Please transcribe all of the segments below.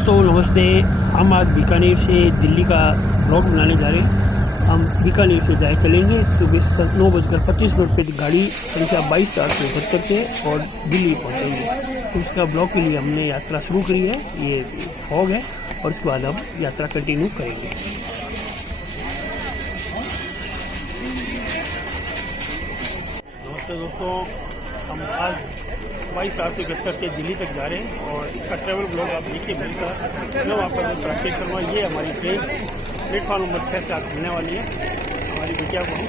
दोस्तों नमस्ते। हम आज बीकानेर से दिल्ली का ब्लॉग बनाने जा रहे हैं। हम बीकानेर से चलेंगे सुबह 9:25 पे गाड़ी संख्या 22/472 से और दिल्ली पहुंचेंगे। तो उसका ब्लॉग के लिए हमने यात्रा शुरू करी है। ये फॉग है और इसके बाद हम यात्रा कंटिन्यू करेंगे। नमस्ते दोस्तों, हम आज 22/472 से दिल्ली तक जा रहे हैं और इसका ट्रैवल ब्लॉग आप देखिए मिलकर जो आपका दोस्त राकेश शर्मा। ये हमारी ट्रेन प्लेटफॉर्म नंबर 6 से आप मिलने वाली है। हमारी बिटिया को हम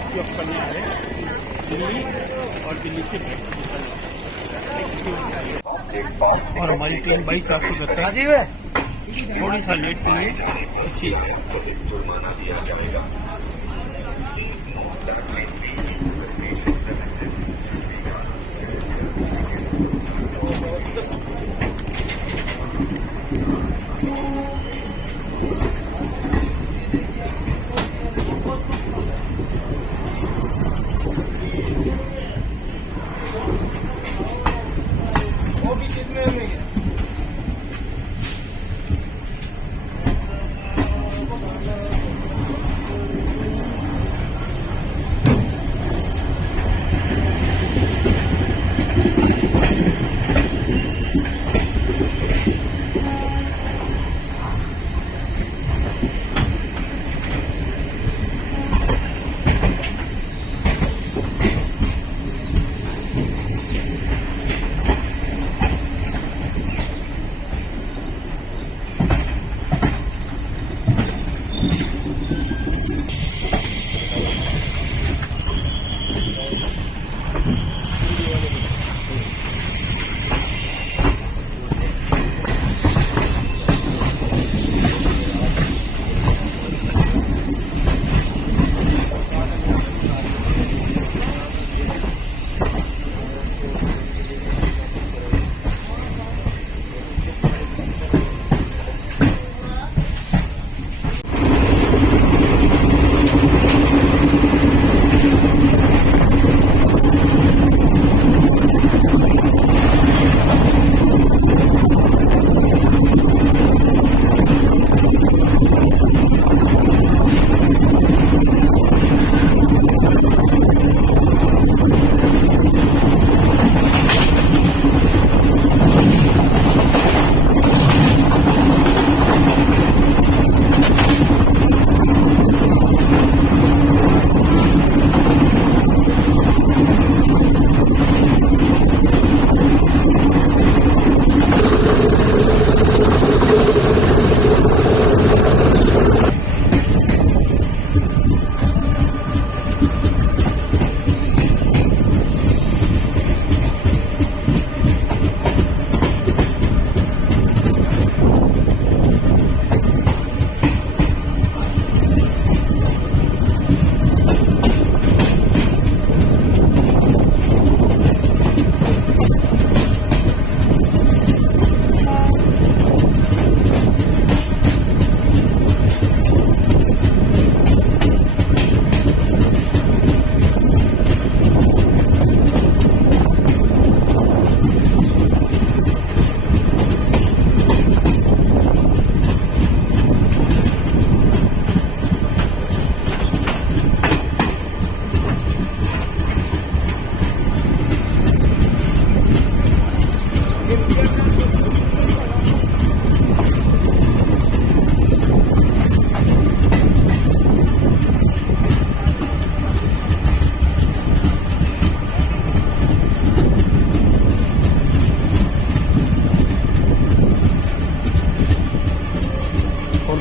उपयोग करने आ रहे हैं दिल्ली और दिल्ली से और हमारी ट्रेन 22/472 थोड़ी सा लेट के लिए अच्छी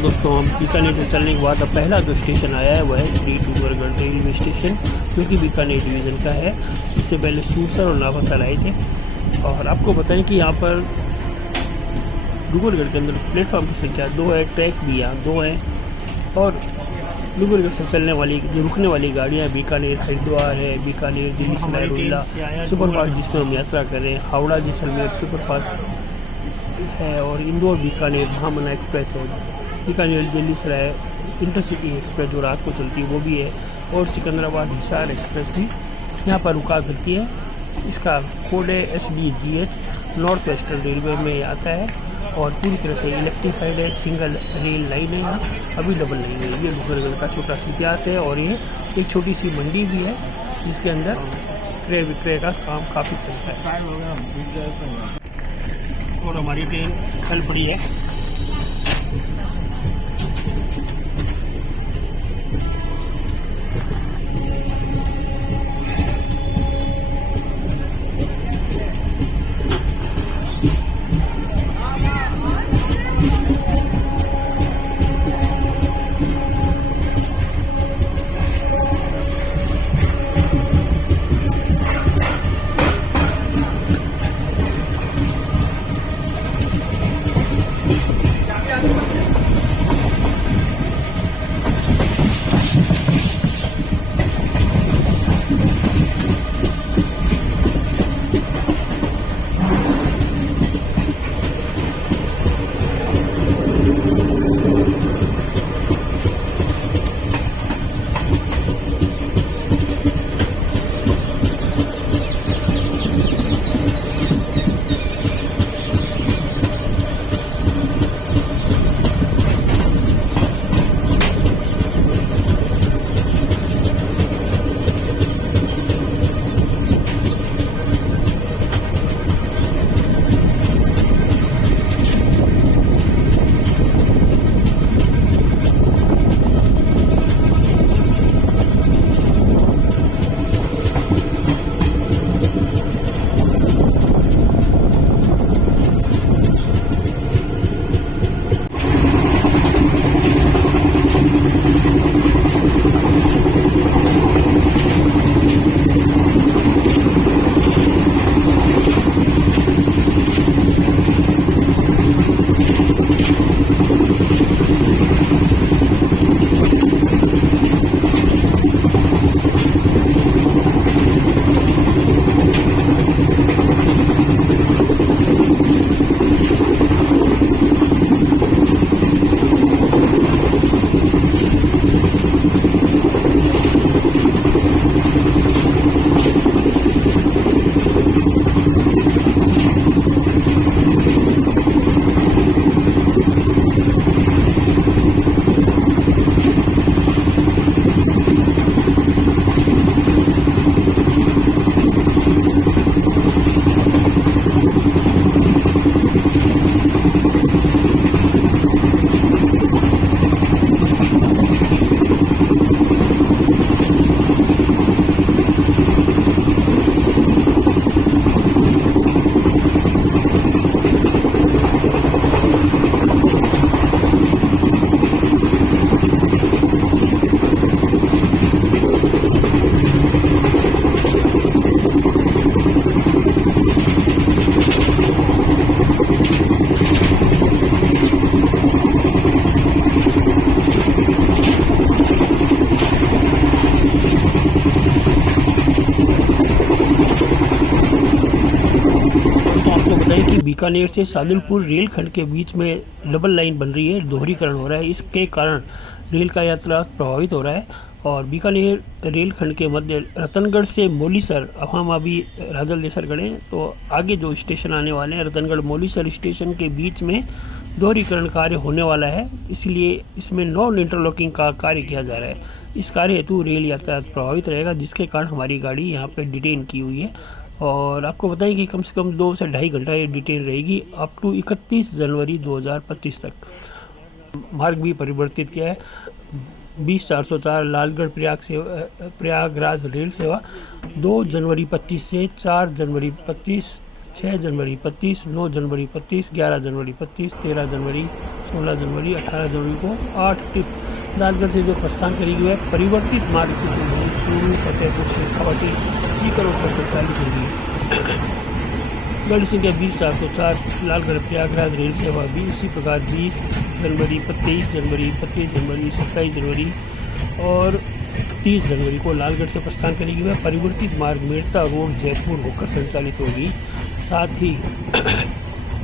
दोस्तों हम बीकानेर से चलने के बाद अब पहला जो स्टेशन आया है वह है श्री डूंगरगढ़ रेलवे स्टेशन, जो कि बीकानेर डिवीज़न का है। इससे पहले सूरसर और नावासर आए थे। और आपको बताएं कि यहाँ पर डूंगरगढ़ के अंदर प्लेटफॉर्म की संख्या 2 है, ट्रैक भी यहाँ 2 है। और डूंगरगढ़ से चलने वाली जो रुकने वाली गाड़ियाँ बीकानेर हरिद्वार है, बीकानेर दिल्ली सराय रोहिल्ला सुपरफास्ट जिसमें हम यात्रा कर रहे हैं, हावड़ा जैसलमेर सुपरफास्ट है और इंदौर बीकानेर महामना एक्सप्रेस है। बीकानेर दिल्ली सराय इंटरसिटी एक्सप्रेस जो रात को चलती है वो भी है और सिकंदराबाद हिसार एक्सप्रेस भी यहाँ पर रुका करती है। इसका कोड है SDGH, नॉर्थ वेस्टर्न रेलवे में आता है। और पूरी तरह से इलेक्ट्रीफाइड है। सिंगल रेल लाइन है यहाँ, अभी डबल लाइन है। ये डूंगरगढ़ का छोटा सा इतिहास है। और ये एक छोटी सी मंडी भी है जिसके अंदर क्रय विक्रय का काम काफ़ी चलता है। और हमारी ट्रेन खल पड़ी है। बीकानेर से सादुलपुर रेलखंड के बीच में डबल लाइन बन रही है, दोहरीकरण हो रहा है। इसके कारण रेल का यात्रा प्रभावित हो रहा है। और बीकानेर रेलखंड के मध्य रतनगढ़ से मोलीसर, अब हम अभी राजल देसर गए तो आगे जो स्टेशन आने वाले हैं रतनगढ़ मोलीसर स्टेशन के बीच में दोहरीकरण कार्य होने वाला है, इसलिए इसमें नॉन इंटरलॉकिंग का कार्य किया जा रहा है। इस कार्य हेतु रेल यातायात प्रभावित रहेगा, जिसके कारण हमारी गाड़ी यहाँ पर डिटेन की हुई है। और आपको बताएं कि कम से कम 2 से ढाई घंटा ये डिटेन रहेगी अप टू 31 जनवरी 2025 तक। मार्ग भी परिवर्तित किया है। 20-404 लालगढ़ प्रयागराज रेल सेवा 2 जनवरी 25 से 4 जनवरी 25, 6 जनवरी 25, 9 जनवरी 25, 11 जनवरी 25, 13 जनवरी, 16 जनवरी, 18 जनवरी को 8 ट्रिप लालगढ़ से जो प्रस्थान करेगी वह परिवर्तित मार्ग से चलेगी। चूरू, फतेहपुर, शेखावाटी, सीकर होकर संचालित होगी। गाड़ी संख्या 20-404 लालगढ़ प्रयागराज रेल सेवा भी इसी प्रकार 20 जनवरी, 23 जनवरी, 25 जनवरी, 27 जनवरी और 30 जनवरी को लालगढ़ से प्रस्थान करेगी। वह परिवर्तित मार्ग मेड़ता रोड जयपुर होकर संचालित होगी। साथ ही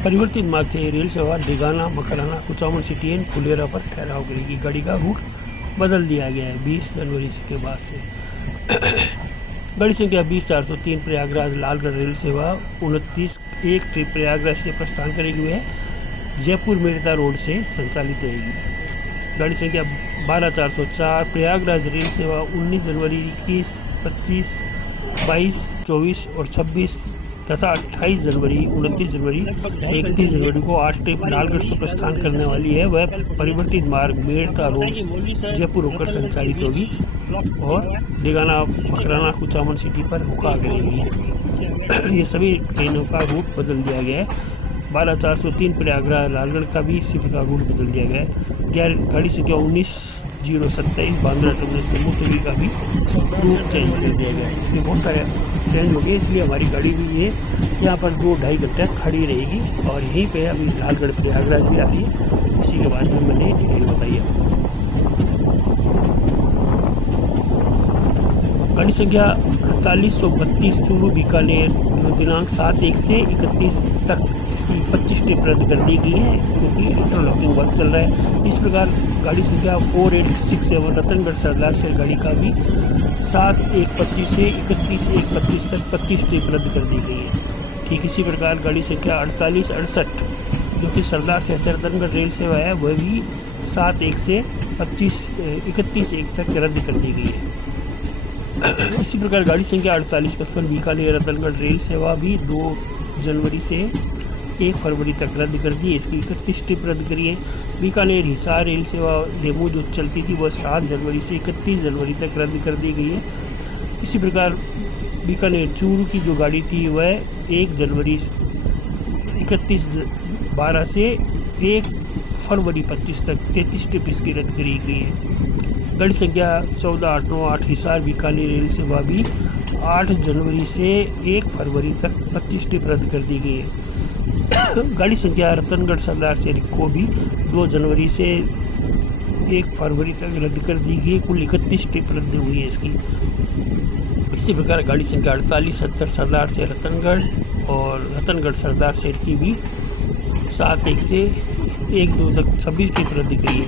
परिवर्तित मार्ग से रेल सेवा डेगाना, मकराना, कुचामन सिटी एंड फुलेरा पर ठहराव करेगी। गाड़ी का रूट बदल दिया गया है 20 जनवरी के बाद से। गाड़ी संख्या 20-403 प्रयागराज लालगढ़ रेल सेवा 29 एक ट्रिप प्रयागराज से प्रस्थान करेगी। है जयपुर मेड़ता रोड से संचालित रहेगी। गाड़ी संख्या 12404 प्रयागराज रेल सेवा 19 जनवरी 21, 25, 22, 24 और 26 तथा 28 जनवरी, 29 जनवरी, 31 जनवरी को 8 ट्रिप लालगढ़ से प्रस्थान करने वाली है। वह परिवर्तित मार्ग मेड़ता रोड जयपुर होकर संचालित होगी और डेगाना मकराना कुचामन सिटी पर रुका करेगी। ये सभी ट्रेनों का रूट बदल दिया गया है। 12403 प्रयागराज लालगढ़ का भी इसी प्रकार रूट बदल दिया गया है। गाड़ी संख्या 19027 बांद्रा टर्मिनस जम्मू तवी का भी रूट चेंज कर दिया गया है। इसलिए बहुत सारे चेंज हो गए, इसलिए हमारी गाड़ी भी ये यहाँ पर 2-2.5 घंटे खड़ी रहेगी और यहीं पे अभी लालगढ़ प्रयागराज भी आ रही है। इसी के बाद में मैंने डिटेल बताई है। गाड़ी संख्या 4832 चूरू बीकानेर जो दिनांक 7/1 से 31 तक इसकी 25 ट्रिप रद्द कर दी गई है क्योंकि इंटरलॉकिंग वर्क चल रहा है। इस प्रकार गाड़ी संख्या 4867 रतनगढ़ सरदार से गाड़ी का भी 7/1/25 से 31/1/25 तक 25 ट्रिप रद्द कर दी गई है। ठीक इसी प्रकार गाड़ी संख्या 4868 जो कि सरदार से रतनगढ़ रेल सेवा है वह भी 7/1 से 31/1 तक रद्द कर दी गई है। इसी प्रकार गाड़ी संख्या 4855 बीकानेर रतनगढ़ रेल सेवा भी 2 जनवरी से 1 फरवरी तक रद्द कर दी है। इसकी 31 ट्रिप रद्द करी है। बीकानेर हिसार रेल सेवा डेमू जो चलती थी वह 7 जनवरी से 31 जनवरी तक रद्द कर दी गई है। इसी प्रकार बीकानेर चूरू की जो गाड़ी थी वह 1 जनवरी 31/12 से 1 फरवरी 25 तक 33 ट्रिप इसकी रद्द करी गई है। गाड़ी संख्या 14898 हिसार बीकानेर रेल सेवा भी 8 जनवरी से 1 फरवरी तक 25 ट्रिप रद्द कर दी गई है। गाड़ी संख्या रतनगढ़ सरदार से को भी 2 जनवरी से 1 फरवरी तक रद्द कर दी गई। कुल 31 ट्रिप रद्द हुई है इसकी। इसी प्रकार गाड़ी संख्या 4870 सरदार से रतनगढ़ और रतनगढ़ सरदार से की भी 7/1 से 1/2 तक 26 ट्रिप रद्द करी है।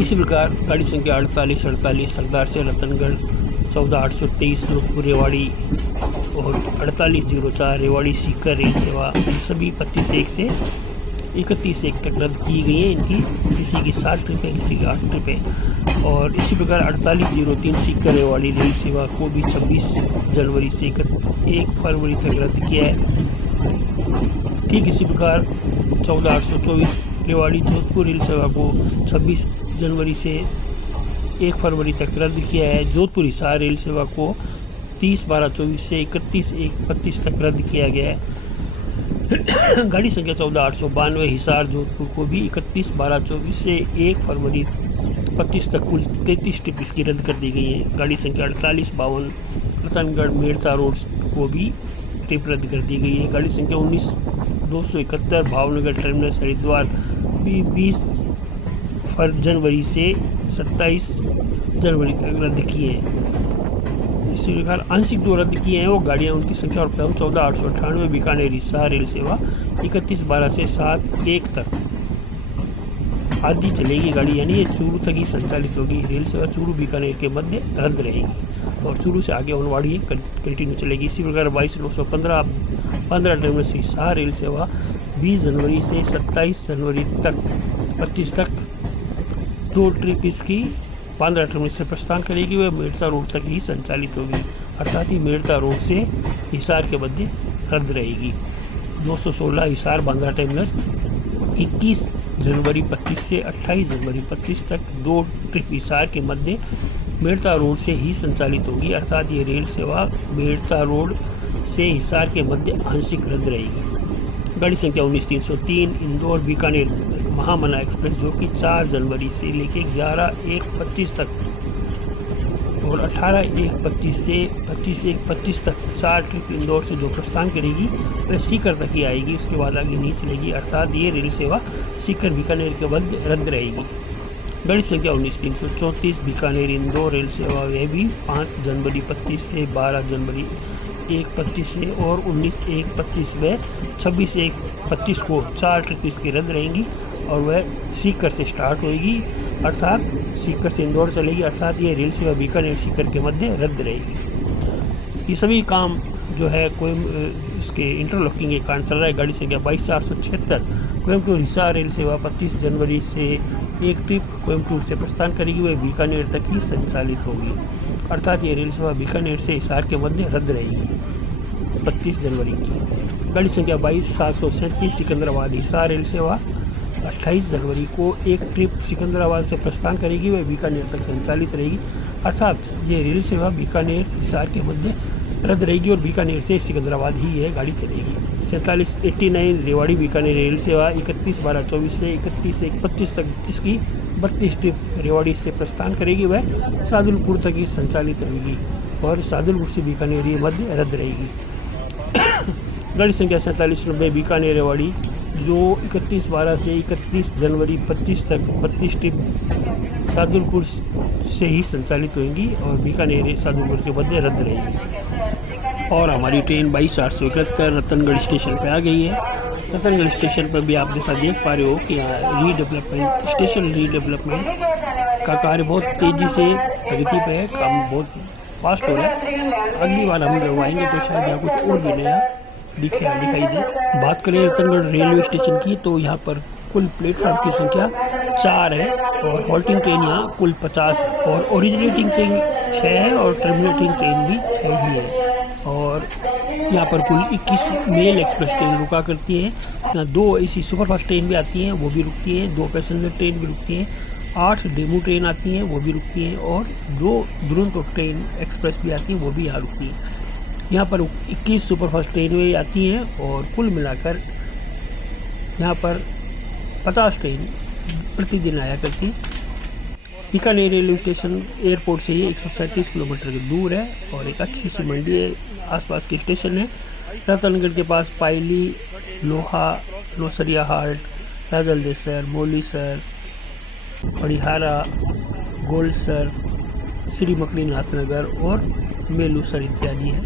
इसी प्रकार गाड़ी संख्या 4848 सरदार से रतनगढ़ 14823 जोधपुर रेवाड़ी और 4804 रेवाड़ी सीकर रेल सेवा सभी 25/1 से 31/1 तक रद्द की गई है। इनकी किसी की 7 ट्रिप है, किसी की 8 ट्रिप है। और इसी प्रकार 4803 सीकर रेवाड़ी रेल सेवा को भी 26 जनवरी से 1 फरवरी तक रद्द किया है। ठीक इसी प्रकार 14824 रेवाड़ी जोधपुर रेल सेवा को 26 जनवरी से 1 फरवरी तक रद्द किया है। जोधपुर हिसार रेल सेवा को 30/12/24 से 31/1/25 तक रद्द किया गया है। गाड़ी संख्या 14892 हिसार जोधपुर को भी 31/12/24 से 1 फरवरी 25 तक कुल 33 ट्रिप इसकी रद्द कर दी गई है। गाड़ी संख्या 4852 रतनगढ़ मेड़ता रोड को भी ट्रिप रद्द कर दी गई है। गाड़ी संख्या 19271 भावनगर टर्मिनस हरिद्वार भी 20 जनवरी से 27 जनवरी तक रद्द किए हैं। इसी प्रकार आंशिक जो रद्द किए हैं वो गाड़ियाँ उनकी संख्या और 14898 बीकानेर हिसार रेल सेवा 31/12 से 7/1 तक आदि चलेगी गाड़ी, यानी ये चूरू तक ही संचालित होगी। रेल सेवा चूरू बीकानेर के मध्य रद्द रहेगी और चूरू से आगे होने वाली कंटिन्यू चलेगी। इसी प्रकार 22/915 बांद्रा टर्मिनस हिसार रेल सेवा 20 जनवरी से 27 जनवरी तक 25 तक 2 ट्रिप इसकी बांद्रा टर्मिनस से प्रस्थान करेगी। वह मेड़ता रोड तक ही संचालित होगी, अर्थात ही मेड़ता रोड से हिसार के मध्य रद्द रहेगी। 216 हिसार बांद्रा टर्मिनस 21 जनवरी 25 से 28 जनवरी 25 तक 2 ट्रिप हिसार के मध्य मेड़ता रोड से ही संचालित होगी, अर्थात ये रेल सेवा मेड़ता रोड से हिसार के मध्य आंशिक रद्द रहेगी। गाड़ी संख्या 19303 इंदौर बीकानेर महामना एक्सप्रेस जो कि 4 जनवरी से लेकर 11/1/25 तक और 18/1/25 से 25/1/25 तक 4 ट्रिप इंदौर से जो प्रस्थान करेगी वह सीकर तक ही आएगी, उसके बाद आगे नहीं चलेगी, अर्थात ये रेल सेवा सीकर बीकानेर के मध्य रद्द रहेगी। गाड़ी संख्या 19334 बीकानेर इंदौर रेल सेवा वह भी 5 जनवरी 25 से 12 जनवरी 1/25 से और 19/1/25 में 26/1/25 को 4 ट्रिप इसकी रद्द रहेंगी और वह सीकर से स्टार्ट होगी, अर्थात सीकर से इंदौर चलेगी, अर्थात ये रेल सेवा बीकानेर सीकर के मध्य रद्द रहेगी। ये सभी काम जो है कोई उसके इंटरलॉकिंग के कारण चल रहा है। गाड़ी संख्या 22,476 कोयम्बटूर हिसार रेल सेवा 25 जनवरी से एक ट्रिप कोयम्बटूर से प्रस्थान करेगी, वह बीकानेर तक ही संचालित होगी। अर्थात ये रेल सेवा बीकानेर से हिसार के मध्य रद्द रहेगी 25 जनवरी की। गाड़ी संख्या 22,737 सिकंदराबाद हिसार रेल सेवा 28 जनवरी को एक ट्रिप सिकंदराबाद से प्रस्थान करेगी, वह बीकानेर तक संचालित रहेगी। अर्थात ये रेल सेवा बीकानेर हिसार के मध्य रद्द रहेगी और बीकानेर से सिकंदराबाद ही यह गाड़ी चलेगी। 4789 रेवाड़ी बीकानेर रेल सेवा 31/12/24 से 31/1/25 तक इसकी 32 ट्रिप रेवाड़ी से प्रस्थान करेगी, वह सादुलपुर तक ही संचालित रहेगी और सादुलपुर से बीकानेर ये मध्य रद्द रहेगी। गाड़ी संख्या 4790 बीकानेर रेवाड़ी जो 31/12 से 31 जनवरी 25 तक 32 ट्रिप सादुलपुर से ही संचालित होंगी और बीकानेर सादुलपुर के मध्य रद्द रहेगी। और हमारी ट्रेन 22/471 रतनगढ़ स्टेशन पर आ गई है। रतनगढ़ स्टेशन पर भी आप जैसा देख पा रहे हो कि यहाँ रीडेवलपमेंट, स्टेशन रीडेवलपमेंट का कार्य बहुत तेज़ी से प्रगति पे है, काम बहुत फास्ट हो रहा है। अगली बार हम जब आएंगे तो शायद यहाँ कुछ और भी नया दिखाई दे। बात करें रतनगढ़ रेलवे स्टेशन की तो यहाँ पर कुल प्लेटफार्म की संख्या 4 है और हॉल्टिंग ट्रेन यहाँ कुल 50 है और ओरिजिनेटिंग ट्रेन 6 है और टर्मिनेटिंग ट्रेन भी 6 ही है। और यहाँ पर कुल 21 मेल एक्सप्रेस ट्रेन रुका करती है। यहाँ 2 ऐसी सुपरफास्ट ट्रेन भी आती हैं, वो भी रुकती हैं। 2 पैसेंजर ट्रेन भी रुकती हैं। 8 डेमू ट्रेन आती हैं, वो भी रुकती हैं और 2 दुरंतो ट्रेन एक्सप्रेस भी आती हैं, वो भी यहाँ रुकती हैं। यहाँ पर 21 सुपरफास्ट ट्रेनें आती हैं और कुल मिलाकर यहाँ पर 50 ट्रेन प्रतिदिन आया करती हैं। बीकानेर रेलवे स्टेशन एयरपोर्ट से ही 137 किलोमीटर दूर है और एक अच्छी सी मंडी है, आसपास के स्टेशन है। रतनगढ़ के पास पायली, लोहा, नौसरिया हाल्ट, पैदल देसर, मोलीसर, परिहारा, गोलसर, श्री मकड़ीनाथ नगर और मेलूसर इत्यादि है।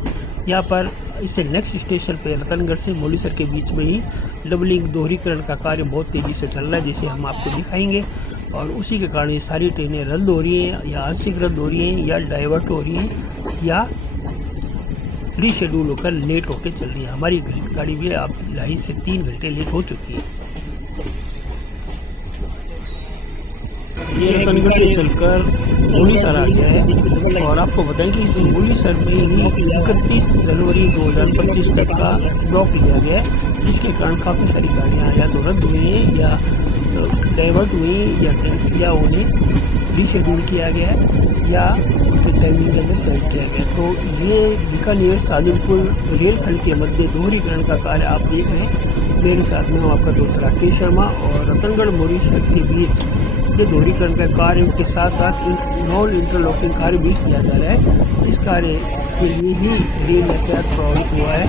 यहाँ पर इससे नेक्स्ट स्टेशन पे रतनगढ़ से मोलीसर के बीच में ही डबलिंग दोहरीकरण का कार्य बहुत तेज़ी से चल रहा है, जिसे हम आपको दिखाएंगे। और उसी के कारण ये सारी ट्रेनें रद्द हो रही हैं या आंशिक रद्द हो रही हैं या डाइवर्ट हो रही हैं या रीशेड्यूल होकर लेट होकर चल रही है। हमारी गाड़ी भी अब 2.5 से 3 घंटे लेट हो चुकी है। ये रतनगढ़ से चलकर मोलीसर आ गया है और आपको बताएं कि इस मोलीसर में ही 31 जनवरी 2025 तक का ब्लॉक लिया गया है, जिसके कारण काफ़ी सारी गाड़ियाँ या तो रद्द हुई हैं या डाइवर्ट हुई या उन्हें रीशेड्यूल किया गया है या उनके टाइमिंग के अंदर चेंज किया गया। तो ये बीकानेर सादुलपुर रेलखंड के मध्य दोहरीकरण का कार्य आप देख रहे हैं। मेरे साथ में हूँ आपका दोस्त राकेश शर्मा और रतनगढ़ मोलीसर के बीच ये दोहरीकरण का कार्य के साथ साथ नॉन इंटरलॉकिंग कार्य भी किया जा रहा है। इस कार्य के लिए ही रेल यातायात प्रभावित हुआ है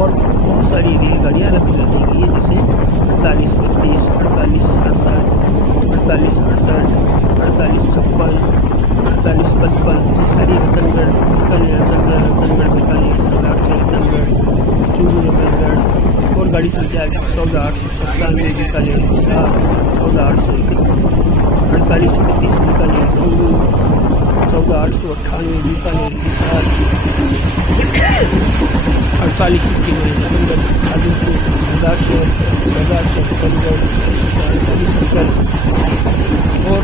और बहुत सारी रेलगाड़ियाँ रद्द कर दी गई है, जैसे 48, 32, 48, 67, 48, 68, 48, 56, 48, 55 ये सारी रतनगढ़ बीकानेर सरदार से रतनगढ़ चूरू रतनगढ़ और गाड़ी संख्या 14,897 बीकानेर हिसार, 14,831 बीकानेर चूरू, 14,898 बीकानेर हिसार, 48 रतनगढ़ सादुलपुर, सरदार से रतनगढ़, 48 और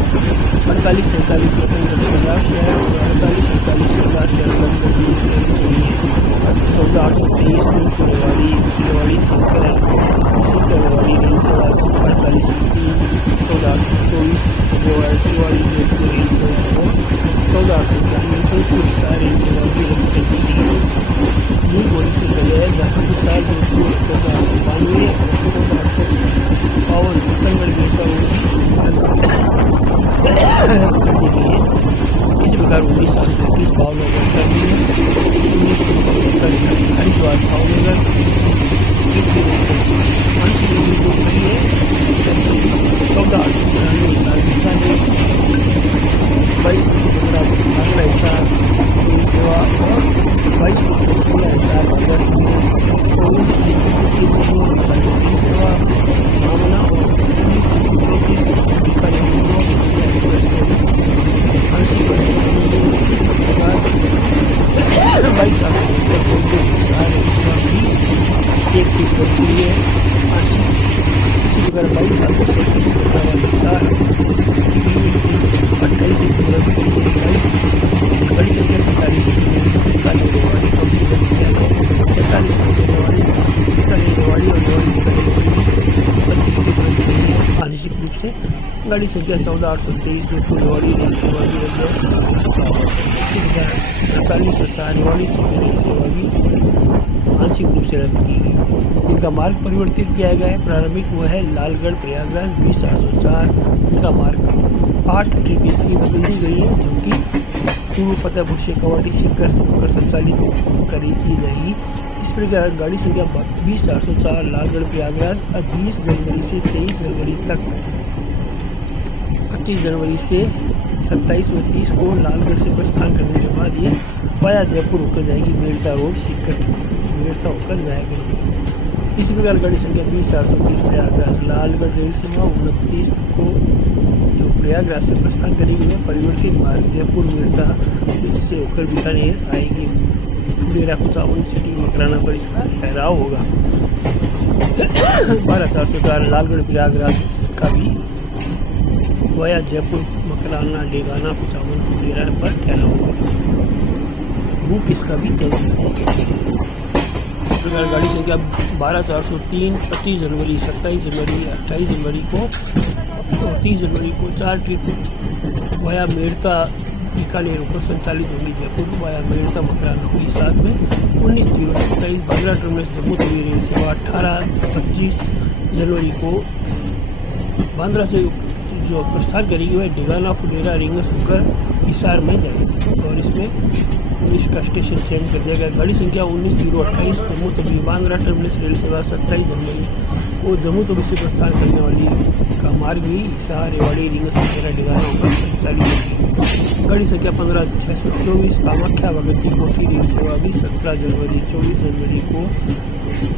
48 रतनगढ़ सरदार शहर और 48 सरदार शहर रतनगढ़ 14,823 रेवाड़ी सीकर रेवाड़ी रेल सेवा 48 14,824 रेवाड़ी जोधपुर रेल सेवा और 14,991 जोधपुर हिसार रेल सेवा भी रद्द कर दी गई है। ये बोली से पहले है जहाँ हिसार जोधपुर 1492 और 14,52 रद्द कर दी गई है। इसी प्रकार 19,721 भावनगर टर्मिनस, हरिद्वार भावनगर 1 किलोमीटर है। 14,893 हिसार बीकानेर, 22,15 बांग्ला हिसार रेल सेवा और 22,16 हिसार बांग्ला रेल सेवा मामला और 19,34 बीकानेर एक्सप्रेस 22 आंशिक रूप से। गाड़ी संख्या 14823 जोधपुर रेवाड़ी रेल सेवा भी रही है। इसी प्रकार 4804 रेवाड़ी सीकर रेल सेवा भी आंशिक रूप से रद्द की गई। इनका मार्ग परिवर्तित किया गया है। प्रारंभिक वो है लालगढ़ प्रयागराज 20404। इनका मार्ग 8 ट्रिप इसकी बदल दी गई है, जो कि पूर्व फतेहपुर शेखावाटी सीकर होकर संचालित की जाएगी। इस प्रकार गाड़ी संख्या 20404 लालगढ़ प्रयागराज 20 जनवरी से 23 जनवरी तक, 25 जनवरी से 27 व 30 को लालगढ़ से प्रस्थान करने के बाद ये वाया जयपुर होकर जाएगी। मेड़ता रोड सीकर मेड़ता होकर जाया करेगी। इसी प्रकार गाड़ी संख्या 20403 प्रयागराज लालगढ़ रेल सेवा 29 को जो प्रयागराज से प्रस्थान करेगी वह परिवर्तित मार्ग जयपुर मेड़ता से होकर बीकानेर आएगी। फुलेरा कुचामन सिटी मकराना पर इसका ठहराव होगा। 12404 लालगढ़ प्रयागराज का भी वाया जयपुर मकराना डेगाना कुचामन फुलेरा पर ठहराव होगा। रूट इसका भी चल प्रकार गाड़ी संख्या 12403 25 जनवरी 27 जनवरी 28 जनवरी को और 30 जनवरी को 4 ट्रिप वाया मेड़ता बीकानेर होकर संचालित होंगी। जयपुर वाया मेड़ता मकराना हुई। साथ में 19/027 बांद्रा टर्मिनस जम्मू तवी रेल सेवा 18-25 जनवरी को बांद्रा से जो प्रस्थान करेगी वह डेगाना फुलेरा रिंगस होकर हिसार में जाएगी और इसमें इसका स्टेशन चेंज कर दिया गया। गाड़ी संख्या 19/028 जम्मू तवी बांद्रा टर्मिनस रेल सेवा 27 जनवरी को जम्मू तवी से प्रस्थान करने वाली का मार्ग भी हिसार रेवाड़ी रिंगस वगैरह डेगाना होकर संचालित होगी। गाड़ी संख्या 15624 कामाख्या भगत कोठी रेल सेवा भी 17 जनवरी 24 जनवरी को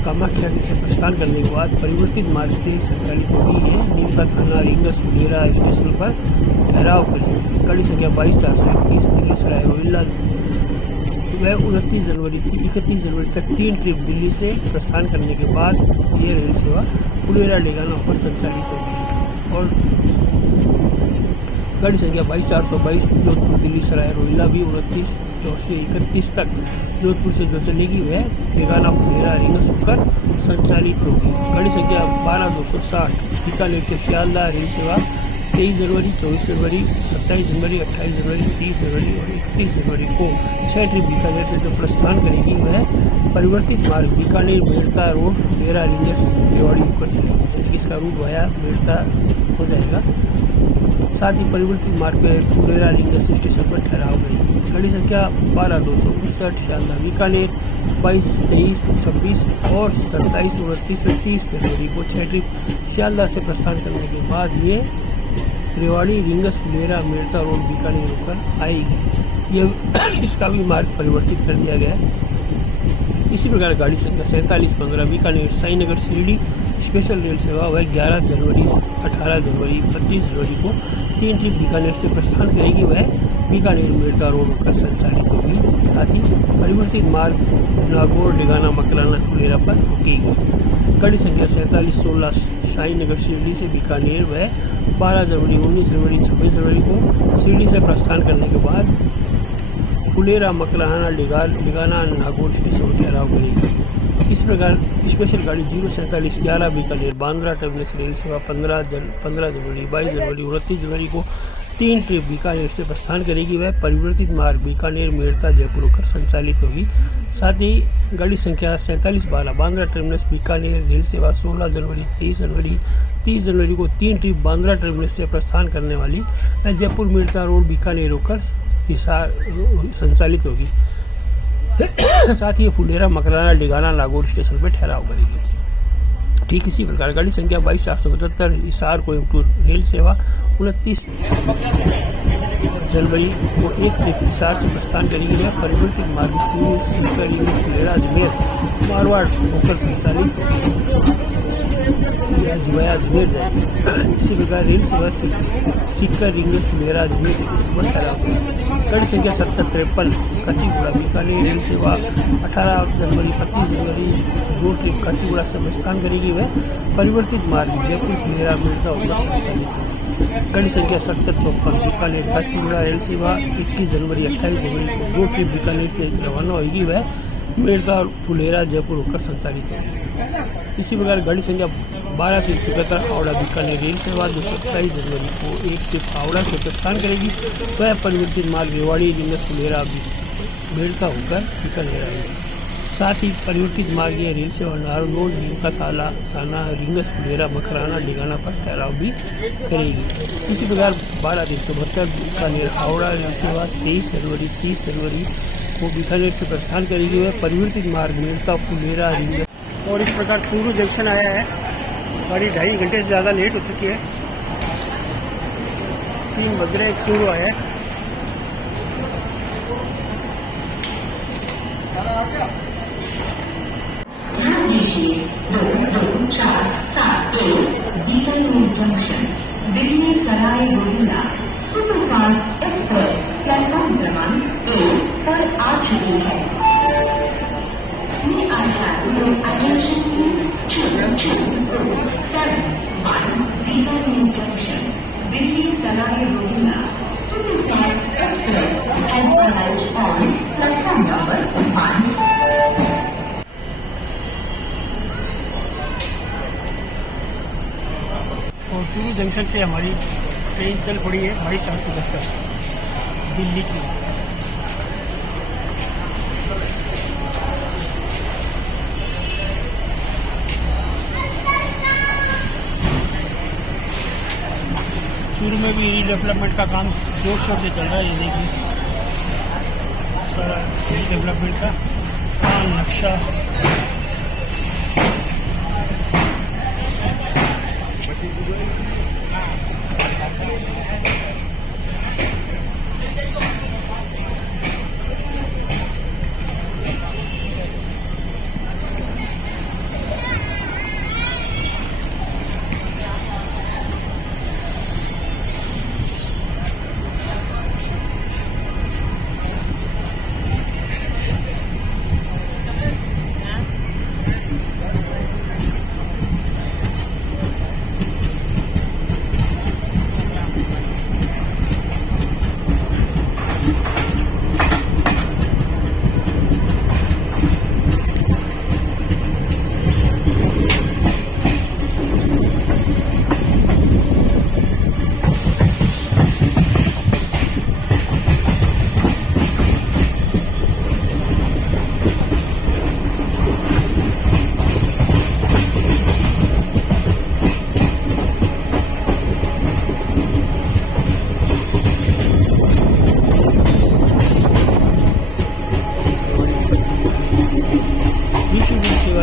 कामाख्या से प्रस्थान करने के बाद परिवर्तित मार्ग से संचालित होगी। ये नीमका थाना रिंगस फुलेरा स्टेशन पर ठहराव करेगी। गाड़ी संख्या 22421 दिल्ली सराय रोहिल्ला वह 29 जनवरी की 31 जनवरी तक 3 ट्रिप दिल्ली से प्रस्थान करने के बाद ये रेल सेवा फुलेरा डेगाना पर संचालित होगी। और गाड़ी संख्या 22422 जोधपुर दिल्ली सराय रोहिल्ला भी 29 से 31 तक जोधपुर से जो चलेगी वह डेगाना फुलेरा रिंगस होकर संचालित होगी। गाड़ी संख्या 12260 बीकानेर से शियालदह रेल सेवा 23 जनवरी 24 जनवरी 27 जनवरी 28 जनवरी 30 जनवरी और 31 जनवरी को 6 ट्रिप बीकानेर से जो प्रस्थान करेगी वह परिवर्तित मार्ग बीकानेर मेड़ता रोड फुलेरा रिंगस रेवाड़ी होकर चलेगी, यानी कि इसका रूट वाया मेड़ता हो जाएगा। साथ ही परिवर्तित मार्ग पर फुलेरा रिंगस स्टेशन पर ठहराव करेगी। गाड़ी संख्या 12259 शियालदह बीकानेर 22, 23, 26 और 27, 29 और 30 जनवरी को 6 ट्रिप शियालदह से प्रस्थान करने के बाद ये रेवाड़ी रिंगस फुलेरा मेड़ता रोड बीकानेर होकर आएगी। यह इसका भी मार्ग परिवर्तित कर दिया गया है। इसी प्रकार गाड़ी संख्या 4715 बीकानेर साईनगर शिरडी स्पेशल रेल सेवा वह 11 जनवरी 18 जनवरी 25 जनवरी को 3 ट्रिप बीकानेर से प्रस्थान करेगी। वह बीकानेर मेड़ता रोड होकर संचालित होगी। साथ ही परिवर्तित मार्ग नागौर डेगाना मकराना फुलेरा पर रुकेगी। गाड़ी संख्या 4716 साईनगर शिरडी से बीकानेर वह 12 जनवरी 19 जनवरी 26 जनवरी को शिरडी से प्रस्थान करने के बाद फुलेरा मकराना डेगाना नागौर स्टेशन में ठहराव करेगी। इस प्रकार स्पेशल गाड़ी 04711 बीकानेर बांद्रा टर्मिनस रेल सेवा 15 जनवरी 22 जनवरी 29 जनवरी को 3 ट्रिप बीकानेर से प्रस्थान करेगी। वह परिवर्तित मार्ग बीकानेर मेड़ता जयपुर होकर संचालित होगी। साथ ही गाड़ी संख्या 4712 बांद्रा टर्मिनस बीकानेर रेल सेवा 16 जनवरी 23 जनवरी 30 जनवरी को 3 ट्रिप बांद्रा टर्मिनस से प्रस्थान करने वाली जयपुर मेड़ता रोड बीकानेर होकर हिसार संचालित होगी। साथ ही फुलेरा मकराना डेगाना नागौर स्टेशन पर ठहराव करेगी। ठीक इसी प्रकार गाड़ी संख्या 22475 हिसार कोयम्बटूर रेल सेवा 29 जनवरी को 1 ट्रिप हिसार से प्रस्थान करेगी। यह परिवर्तित मार्ग चूरू सीकर फुलेरा अजमेर मारवाड़ होकर संचालित होगी। अजमेर जाएगी। इसी प्रकार रेल सेवा सीकर रिंगस फुलेरा अजमेर स्टेशन पर ठहराव करेगी। गाड़ी संख्या 7053 काचीगुड़ा बीकानेर रेल सेवा 18 जनवरी 25 जनवरी 2 ट्रिप काचीगुड़ा से प्रस्थान करेगी। वह परिवर्तित मार्ग जयपुर फुलेरा मेड़ता होकर संचालित होगी। गाड़ी संख्या 7054 बीकानेर काचीगुड़ा रेल सेवा 21 जनवरी 28 जनवरी को 2 ट्रिप बीकानेर से रवाना होगी। वह मेड़ता फुलेरा जयपुर होकर संचालित होगी। इसी प्रकार गाड़ी संख्या 12-371 हावड़ा बीकानेर रेल सेवा 27 जनवरी को एक ट्रिप हावड़ा से प्रस्थान करेगी। वह परिवर्तित मार्ग रेवाड़ी लिंगस फुलेरा बेड़का होकर बीकानेर आएगी। साथ ही परिवर्तित मार्ग या रेल सेवा नारनौल नीमका साना रिंगस फुलेरा मखराना डिगाना पर ठहराव भी करेगी। इसी प्रकार 12-372 बीकानेर हावड़ा रेल सेवा 23 जनवरी 30 जनवरी को बीकानेर से प्रस्थान करेगी। वह परिवर्तित मार्ग मेड़का फुलेरा रिंगस। और इस प्रकार चूरू जंक्शन आया है। गाड़ी 2.5 घंटे से ज़्यादा लेट हो चुकी है। 3 बज रहे चूरू आया है। Junction Delhi Sarai Rohilla superfast express platform क्रमांक 1 पर आ चुकी है। May I have your attention please? Children, 7-1 Bikaner Junction, Delhi Sarai Rohilla, Superfast Express has arrived on platform number 1. और चूरू जंक्शन से हमारी ट्रेन चल पड़ी है 22:7 दिल्ली की। चूरू में भी रीडेवलपमेंट का काम जोर शोर से चल रहा है। ये देखिए सारा रीडेवलपमेंट का नक्शा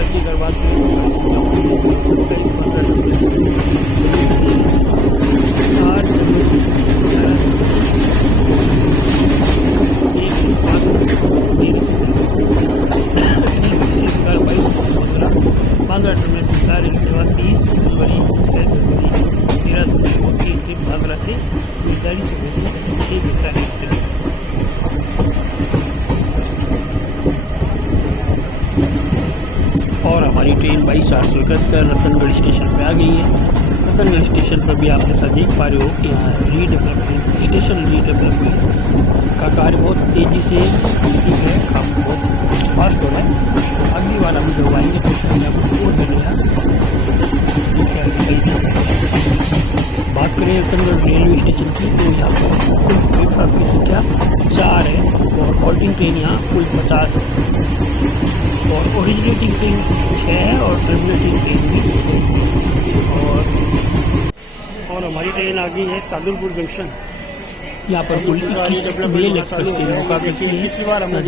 की अगर बात करें टर्मिनल से सारी सेवा 30 जनवरी 6 जनवरी 13 जनवरी को एक ट्रिप भागरा से गाड़ी से वैसे बीकानेर चली। और हमारी ट्रेन 22:71 रतनगढ़ स्टेशन पे आ गई है। रतनगढ़ स्टेशन पर भी आप जैसा देख पा रहे हो कि यहाँ रीडेवलपमेंट स्टेशन रीडेवलपमेंट का कार्य बहुत तेज़ी से है, काम बहुत फास्ट हो रहा है। अगली बार हम जब आएंगे तो उसमें आपको और मिलेगा। बात करें रतनगढ़ रेलवे स्टेशन की तो यहाँ पर कुल प्लेटफॉर्म की संख्या 4 है और हॉल्टिंग ट्रेन यहाँ कुल 50 है और ओरिजिनेटिंग ट्रेन 6 है और टर्मिनेटिंग ट्रेन भी। और हमारी ट्रेन आ गई है सादुलपुर जंक्शन। यहाँ पर कुल 21 मेल एक्सप्रेस ट्रेनों का करती है,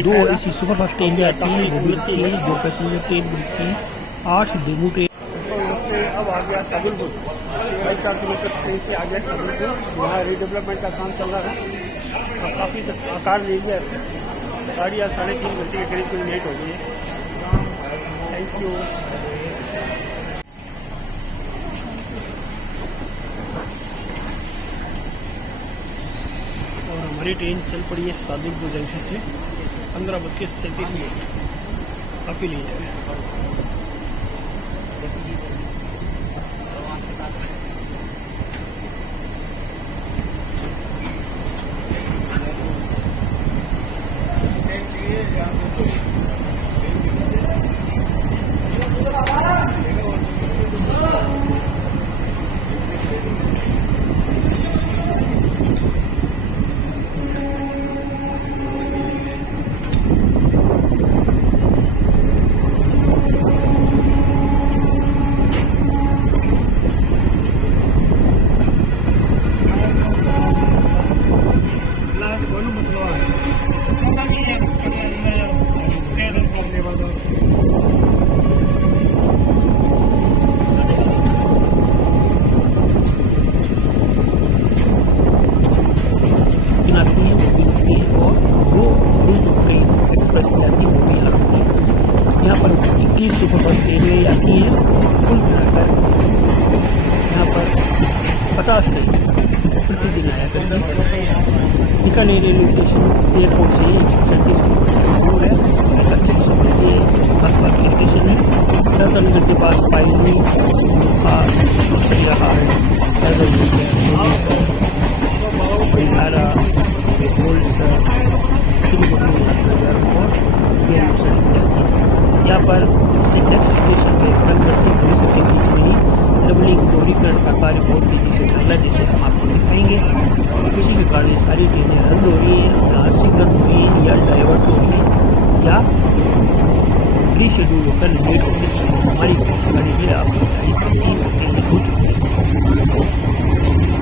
2 एसी सुपरफास्ट ट्रेन भी आती है, वो मिलती है 2 पैसेंजर ट्रेन मिलती है, 8 डेमू ट्रेन। अब आ गया सादुलपुर, 4 किलोमीटर ट्रेन से आ गया सादुलपुर। यहाँ रीडेवलपमेंट का काम चल रहा है और काफ़ी आकार ले गया इसमें। गाड़ी आज 3.5 घंटे के करीब कोई लेट हो गई है। Thank you. और हमारी ट्रेन चल पड़ी है सादुलपुर जंक्शन से 15:37 काफ़ी ले जाएगा। 50 ट्रेन प्रतिदिन आया करती है। बीकानेर रेलवे स्टेशन एयरपोर्ट से 137 किलोमीटर दूर है, एक अच्छी समय के आसपास के स्टेशन है। रतनगढ़ के पास पाइनी सरियाहाट बिहारा यहाँ पर इससे नेक्स्ट स्टेशन पे रतनगढ़ से परिसर के बीच में ही डबलिंग दोहरीकरण का कार्य बहुत तेजी से चल रहा है, जैसे हम आपको दिखाएंगे। और इसी के कारण सारी ट्रेनें रद्द हो रही हैं, या आंशिक रद्द हो रही हैं, या डाइवर्ट हो रही हैं, या रीशेड्यूल होकर लेट होकर हमारी गाड़ी भी आप 2.5 से 3 घंटे हो चुकी है।